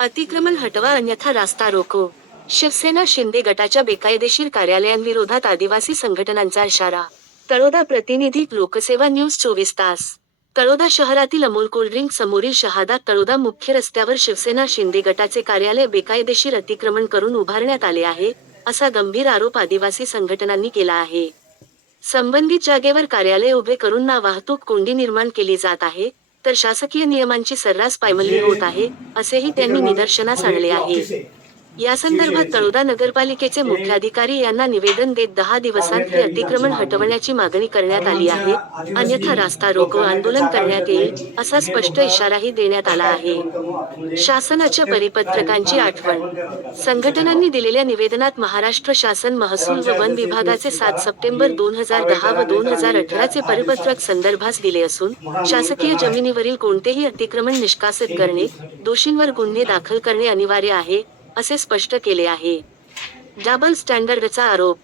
अतिक्रमण हटवा अन्यथा रास्ता रोको. शिवसेना शिंदे गटाच्या बेकायदेशीर कार्यालयांविरोधात आदिवासी संघटनांचा इशारा. तळोदा प्रतिनिधी लोकसेवा न्यूज 24 तास. तळोदा शहरातील अमोल कोल्ड्रिंक समोरील शहादा तळोदा मुख्य रस्त्यावर शिवसेना शिंदे गटाचे कार्यालय बेकायदेशीर अतिक्रमण करून उभारण्यात आले आहे, असा गंभीर आरोप आदिवासी संघटनांनी केला आहे. संबंधित जागेवर कार्यालय उभे करून ना वाहतूक कोंडी निर्माण केली जात आहे, तर शासकीय नियमांची सर्रास पायमल्ली होत आहे, असेही त्यांनी निदर्शनास आणले आहे. यासंदर्भात तळोदा नगरपालिकेचे मुख्याधिकारी यांना निवेदन देत 10 दिवसांत हे अतिक्रमण हटवण्याची मागणी करण्यात आली आहे, अन्यथा रास्ता रोको आंदोलन करण्यात येईल, असा स्पष्ट इशाराही देण्यात आला आहे. शासनाच्या परिपत्रकांची आठवण. संघटनांनी दिलेल्या निवेदनात महाराष्ट्र शासन महसूल व वन विभागाचे 7 सप्टेंबर 2010 व 2018 चे परिपत्रक संदर्भास दिले असून, शासकीय जमिनीवरील कोणतेही अतिक्रमण निष्कासित करणे, दोषींवर गुन्हे दाखल करणे अनिवार्य आहे, असे स्पष्ट केले आहे. डबल स्टँडर्डचा आरोप.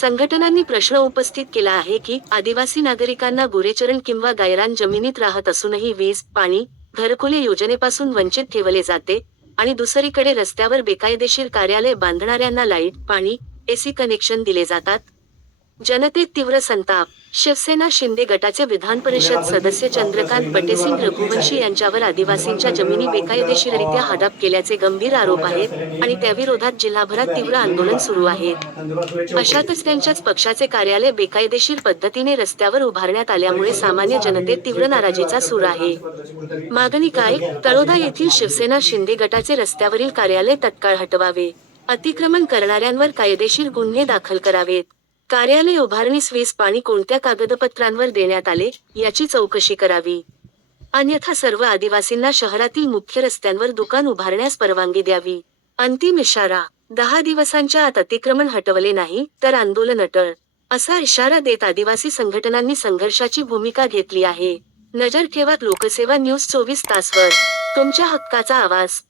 संघटनांनी प्रश्न उपस्थित केला आहे की, आदिवासी नागरिकांना गुरेचरण किंवा गायरान जमिनीत राहत असूनही वीज, पाणी, घरकुले योजनेपासून वंचित ठेवले जाते, आणि दुसरीकडे रस्त्यावर बेकायदेशीर कार्यालय बांधणाऱ्यांना लाईट, पाणी, एसी कनेक्शन दिले जातात. जनतेत तीव्र संताप. शिवसेना शिंदे गटाचे विधानपरिषद सदस्य चंद्रकांत पटेसिंग रघुवंशी यांच्यावर आदिवासींच्या जमिनी बेकायदेशीररित्या हडप केल्याचे गंभीर आरोप आहेत, आणि त्याविरोधात जिल्हाभरात तीव्र आंदोलन सुरू आहे. अशातच त्यांच्याच पक्षाचे कार्यालय बेकायदेशीर पद्धतीने रस्त्यावर उभारण्यात आल्यामुळे सामान्य जनतेत तीव्र नाराजीचा सूर आहे. मागणी काय? तळोदा येथील शिवसेना शिंदे गटाचे रस्त्यावरील कार्यालय तत्काळ हटवावे. अतिक्रमण करणाऱ्यांवर कायदेशीर गुन्हे दाखल करावेत. कार्यालय उभारणीस वीज पाणी कोणत्या कागदपत्रांवर देण्यात आले, याची चौकशी करावी. अन्यथा सर्व आदिवासींना शहरातील मुख्य रस्त्यांवर दुकान उभारण्यास परवानगी द्यावी. अंतिम इशारा. 10 दिवसांच्या आत अतिक्रमण हटवले नाही, तर आंदोलन अटळ, असा इशारा देत आदिवासी संघटनांनी संघर्षाची भूमिका घेतली आहे. नजर ठेवा लोकसेवा न्यूज 24 तासवर. तुमच्या हक्काचा आवाज.